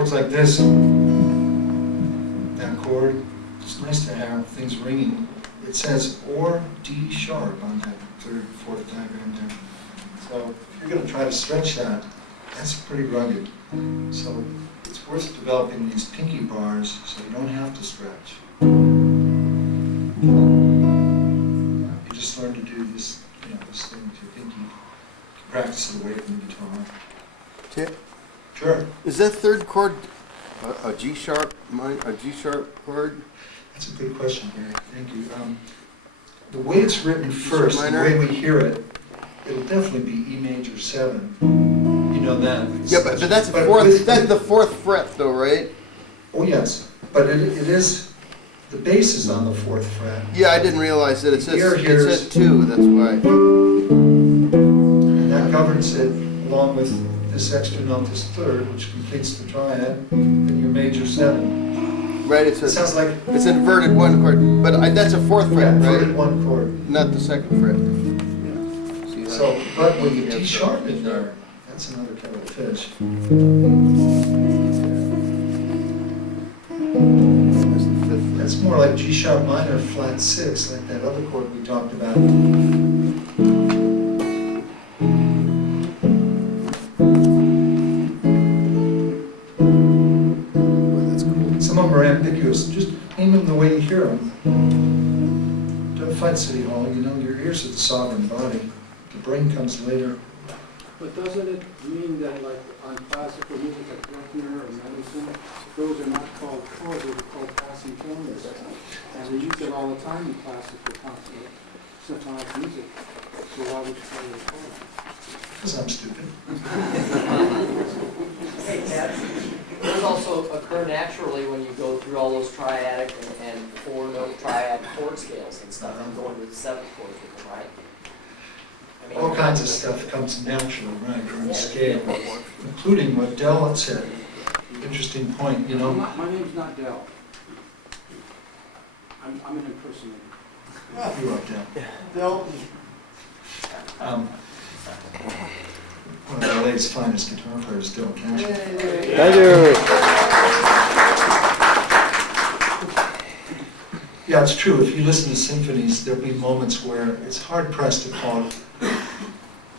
chords like this, that chord, it's nice to have things ringing. It says or D sharp on that third, fourth diagram there. So if you're going to try to stretch that, that's pretty rugged. So it's worth developing these pinky bars so you don't have to stretch. You just learn to do this, this thing with your pinky. Practice it away from the guitar. Yeah. Sure. Is that third chord a G sharp chord? That's a good question, Gary. Thank you. The way it's written first, the way we hear it, it'll definitely be E major 7. You know that. Yeah, but that's the fourth. That's the fourth fret, though, right? Oh yes, but it is. The bass is on the 4th fret. Yeah, I didn't realize that. It says Here's 2. That's why. And that governs it along with this extra note, this third, which completes the triad, and your major 7. Right. It sounds like it's inverted 1 chord, but that's a 4th fret, yeah, right? Inverted 1 chord. Not the 2nd fret. Yeah. So, but with the D sharp in there, that's another kettle of fish. That's more like G sharp minor flat 6, like that other chord we talked about. That's cool. Some of them are ambiguous. Just name them the way you hear them. Don't fight City Hall. Your ears are the sovereign body. The brain comes later. But doesn't it mean that, like on classical music like Bruckner or Mendelssohn, those are not called chords, they're called passing tones? And they use it all the time in classical symphonic music. So why would you call it a chord? Because I'm stupid. Hey, Ted, those also occur naturally when you go through all those triadic and 4-note triad chord scales and stuff, and going to the 7th chords with them, right? All kinds of stuff comes naturally, right, from the scale, including what Del had said. Interesting point, My name's not Del. I'm an impersonator. You are Del. Del. One of LA's finest guitar players, Del Cash. Thank you. Yeah, it's true. If you listen to symphonies, there'll be moments where it's hard pressed to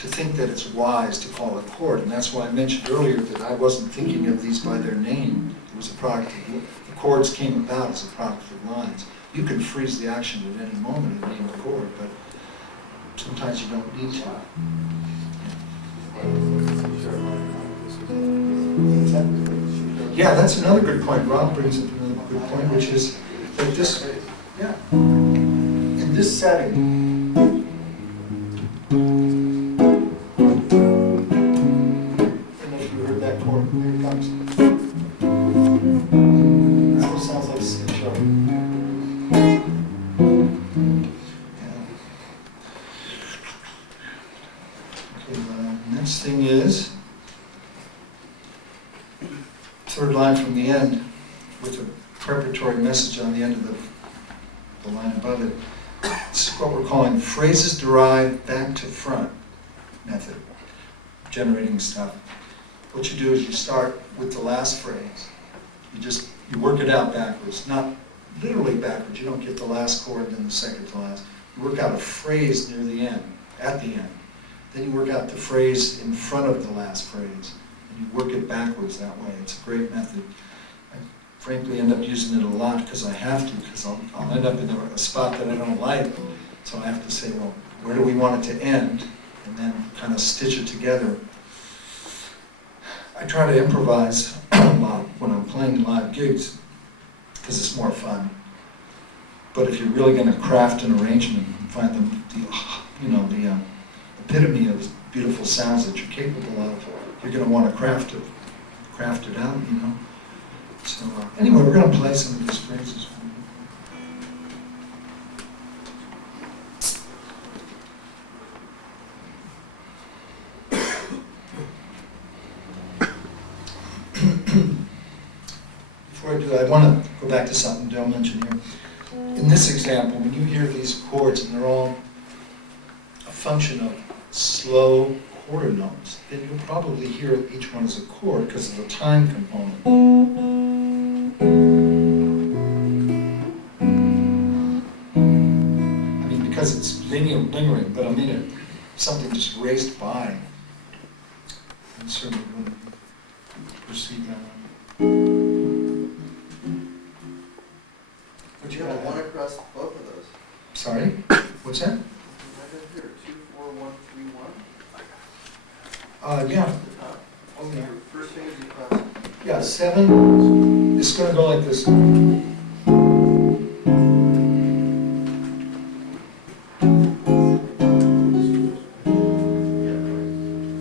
think that it's wise to call it chord, and that's why I mentioned earlier that I wasn't thinking of these by their name. It was a product of the chords came about as a product of lines. You can freeze the action at any moment and name a chord, but sometimes you don't need to. Yeah, that's another good point. Rob brings up another good point, which is that this, in this setting, here it comes. That sounds like C sharp. Okay, next thing is third line from the end with a preparatory message on the end of the line above it. This is what we're calling phrases derived back to front method, generating stuff. What you do is you start with the last phrase. You work it out backwards, not literally backwards. You don't get the last chord, then the second to last. You work out a phrase near the end, at the end. Then you work out the phrase in front of the last phrase, and you work it backwards that way. It's a great method. I frankly end up using it a lot because I have to, because I'll end up in a spot that I don't like. So I have to say, well, where do we want it to end? And then kind of stitch it together. I try to improvise a lot when I'm playing live gigs because it's more fun. But if you're really going to craft an arrangement and find the epitome of beautiful sounds that you're capable of, you're going to want to craft it out, So anyway, we're going to play some of these phrases. Before I do, I want to go back to something Del mentioned here. In this example, when you hear these chords, and they're all a function of slow quarter notes, then you'll probably hear each one as a chord because of the time component. I mean, because it's lingering, but I mean, if something just raced by, I certainly wouldn't perceive that one. What You you have a got? one across both of those. Sorry? What's that? Right here, 2, 4, 1, 3, 1. Yeah. Oh, yeah. First finger's across. Yeah, 7 is going to go like this.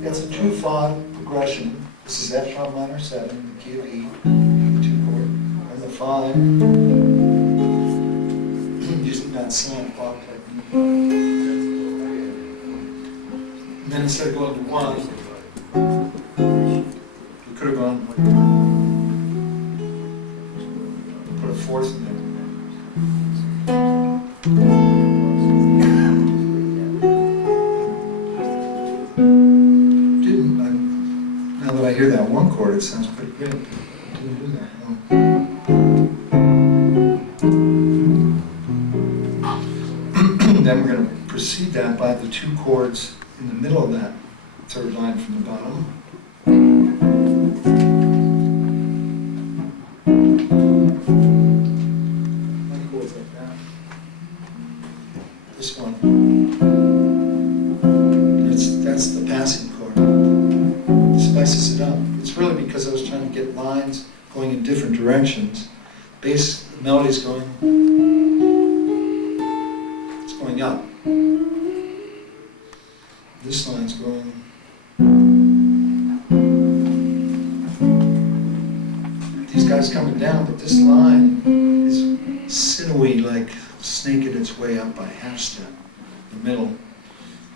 It's a 2/5 progression. This is F sharp minor 7, the key of E, the 2 chord, and the 5, using that slant fog technique. And then instead of going to 1, we could have gone, put a 4th in there. Now that I hear that 1 chord, it sounds pretty good. Didn't do that, no. Then we're going to precede that by the 2 chords in the middle of that 3rd line from the bottom. Like chords like that. This one. That's the passing chord. Spices it up. It's really because I was trying to get lines going in different directions. Bass, the melody's going, it's going up. This line's going, these guys coming down, but this line is sinewy, like snaking its way up by half step, the middle.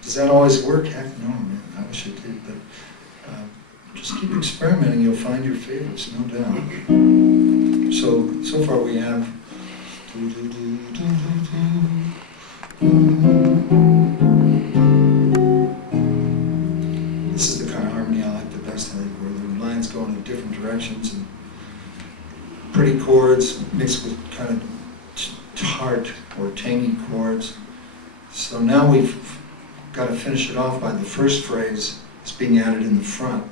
Does that always work? Heck no, man. I wish it did, but just keep experimenting. You'll find your favorites, no doubt. So far we have. This is the kind of harmony I like the best. I think where the lines go in different directions and pretty chords mixed with kind of tart or tangy chords. So now we've got to finish it off by the first phrase that's being added in the front.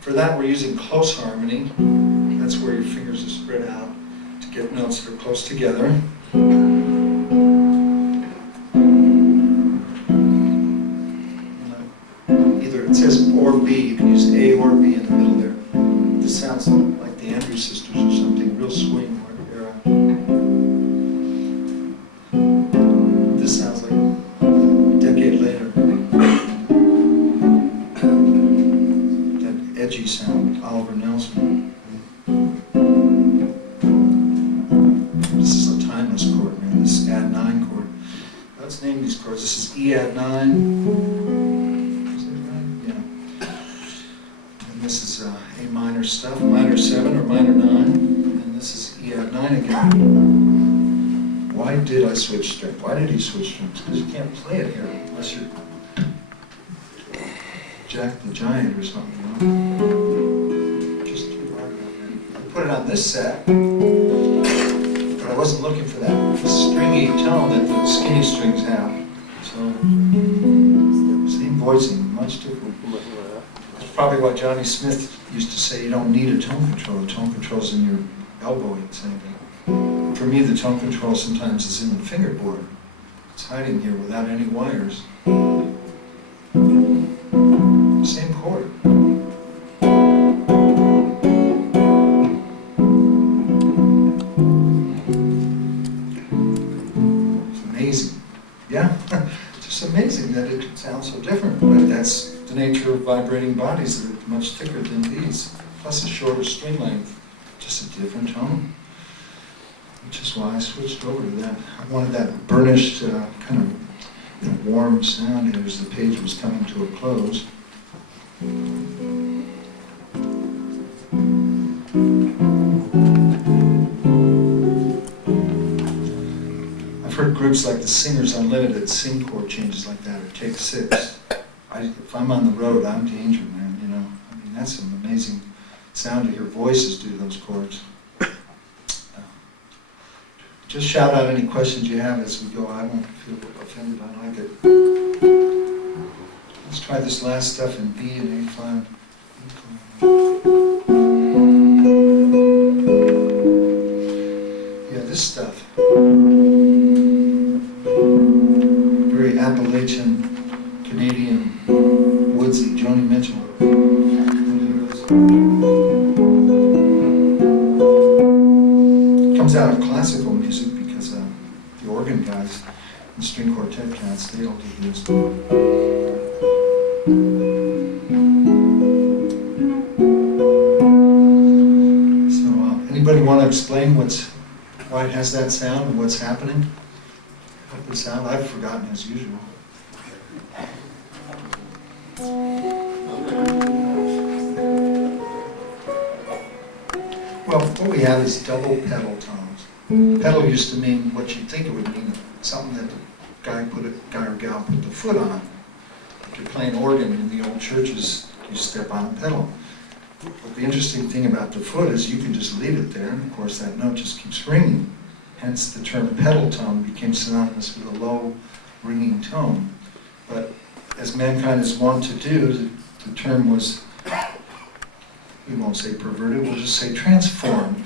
For that we're using close harmony. That's where your fingers are spread out to get notes that are close together. Either it says or B, you can use A or B in the middle there. This sounds like the Andrews Sisters or something, real swing era. This sounds like a decade later. That edgy sound, Oliver Nelson. This is a timeless chord, man. This is add 9 chord. Let's name these chords. This is E add 9. Is that right? Yeah. And this is A minor stuff, minor 7 or minor 9. And this is E add 9 again. Why did I switch strings? Why did he switch strings? Because you can't play it here unless you're Jack the Giant or something, you know? Just too hard, man. I put it on this set, but I wasn't looking for that stringy tone that the skinny strings have. So, same voicing, much different. That's probably why Johnny Smith used to say you don't need a tone control. The tone control's in your elbow, he'd say. For me, the tone control sometimes is in the fingerboard. It's hiding here without any wires. Same chord. It's amazing. Yeah, it's just amazing that it sounds so different. But that's the nature of vibrating bodies that are much thicker than these. Plus a shorter string length, just a different tone. Which is why I switched over to that. I wanted that burnished, kind of warm sound here as the page was coming to a close. I've heard groups like the Singers Unlimited sing chord changes like that, or Take 6. I if I'm on the road, I'm danger, man, you know. I mean, that's an amazing sound to hear voices do those chords. Just shout out any questions you have as we go. I won't feel offended. I like it. Let's try this last stuff in B and A flat. Yeah, this stuff. Very Appalachian, Canadian, woodsy, Joni Mitchell. Comes out of classical music because the organ guys and string quartet cats, they all do this. So anybody want to explain why it has that sound and what's happening? What the sound? I've forgotten as usual. Well, what we have is double pedal tones. Pedal used to mean what you'd think it would mean, something that the guy or gal put the foot on. If you're playing organ in the old churches, you step on a pedal. But the interesting thing about the foot is you can just leave it there, and of course that note just keeps ringing. Hence the term pedal tone became synonymous with a low ringing tone. But as mankind is wont to do, the term was, we won't say perverted, we'll just say transformed.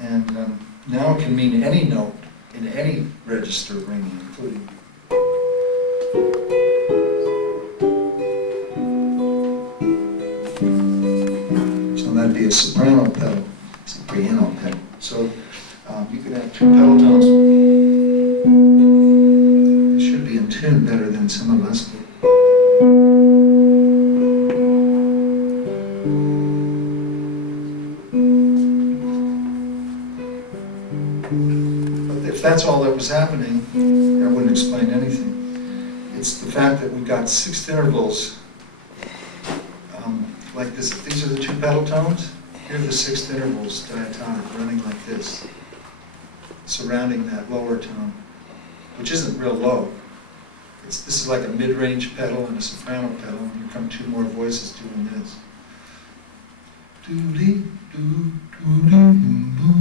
And now it can mean any note in any register ringing, including. So that'd be a soprano pedal, it's a piano pedal. So you could have two pedal tones. It should be in tune better than some of us. If that's all that was happening, that wouldn't explain anything. It's the fact that we've got sixth intervals like this. These are the two pedal tones. Here are the sixth intervals diatonic running like this, surrounding that lower tone, which isn't real low. This is like a mid-range pedal and a soprano pedal, and here come two more voices doing this. Doody doo doo doo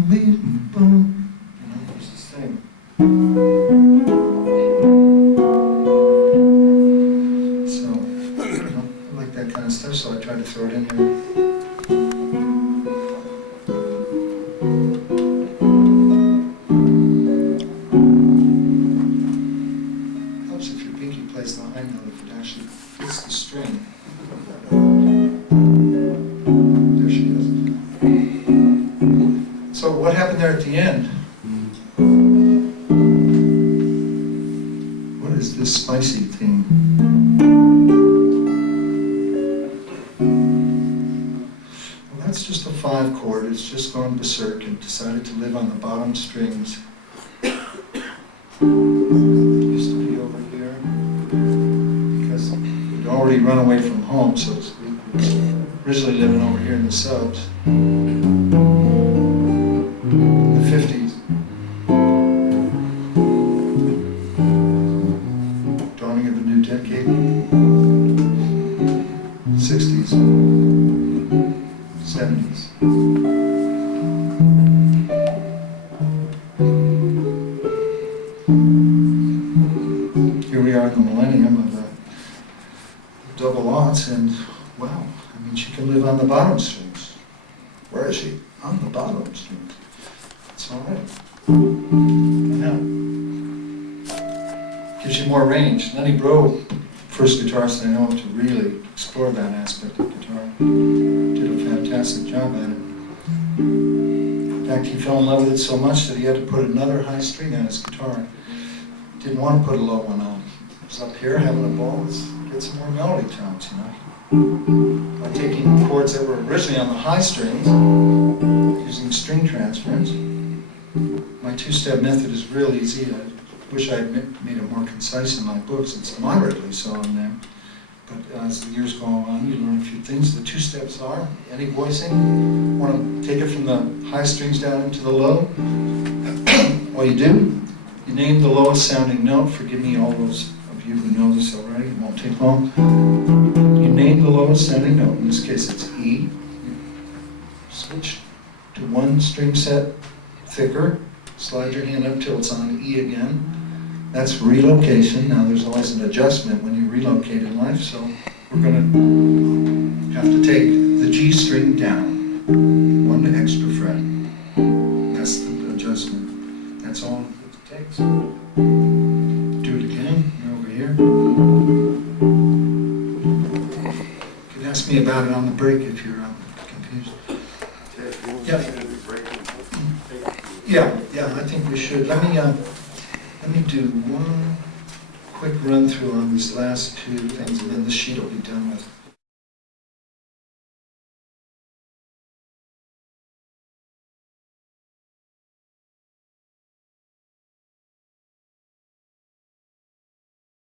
doo boom. There's this thing. So, I like that kind of stuff, so I try to throw it in here. Helps if your pinky plays the high note, if it actually fits the string. There she is. So what happened there at the end? What is this spicy thing? Well, that's just a 5 chord. It's just gone berserk and decided to live on the bottom strings. It used to be over here because we'd already run away from home, so we were originally living over here in the subs. In the 50s. Dawning of a new decade. 60s. 70s. Here we are in the millennium of double aughts, and wow, I mean, she can live on the bottom strings. Where is she? On the bottom strings. It's all right. Yeah. Gives you more range. Lenny Breau, first guitarist I know to really explore that aspect of guitar, did a fantastic job at it. In fact, he fell in love with it so much that he had to put another high string on his guitar. Didn't want to put a low one on. He was up here having a ball. Let's get some more melody tones, you know. By taking chords that were originally on the high strings, using string transference. My two-step method is real easy. I wish I had made it more concise in my books. It's moderately so in there. But as the years go on, you learn a few things. The two steps are, any voicing, want to take it from the high strings down into the low. All you do, you name the lowest sounding note. Forgive me all those of of you who know this already, it won't take long. You name the lowest sounding note, in this case it's E. Switch to one string set thicker, slide your hand up till it's on E again. That's relocation. Now there's always an adjustment when you relocate in life, so we're going to have to take the G string down, one extra fret. That's the adjustment. That's all it takes. Do it again, you're over here. You can ask me about it on the break if you're confused. Yeah, I think we should. Let me do one quick run through on these last two things, and then the sheet will be done with.